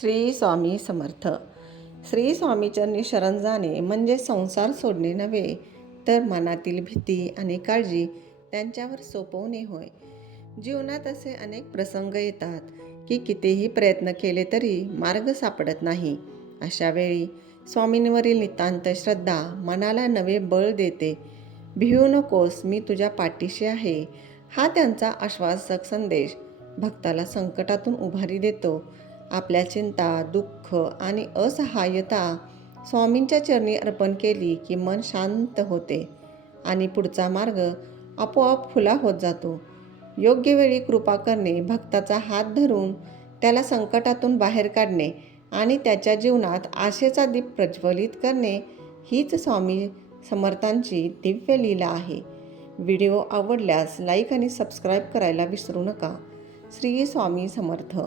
श्री स्वामी समर्थ. श्री स्वामीचरणी शरण जाणे म्हणजे संसार सोडणे नव्हे, तर मनातील भीती आणि काळजी त्यांच्यावर सोपवणे होय. जीवनात असे अनेक प्रसंग येतात की कितीही प्रयत्न केले तरी मार्ग सापडत नाही. अशा वेळी स्वामींवरील नितांत श्रद्धा मनाला नवे बळ देते. भिवू नकोस, मी तुझ्या पाठीशी आहे, हा त्यांचा आश्वासक संदेश भक्ताला संकटातून उभारी देतो. आपल्या चिंता, दुःख आणि असहाय्यता स्वामींच्या चरणी अर्पण केली की मन शांत होते आणि पुढचा मार्ग आपोआप खुला होत जातो. योग्य वेळी कृपा करणे, भक्ताचा हात धरून त्याला संकटातून बाहेर काढणे आणि त्याच्या जीवनात आशेचा दीप प्रज्वलित करणे हीच स्वामी समर्थांची दिव्य लीला आहे. व्हिडिओ आवडल्यास लाईक आणि सबस्क्राईब करायला विसरू नका. श्री स्वामी समर्थ.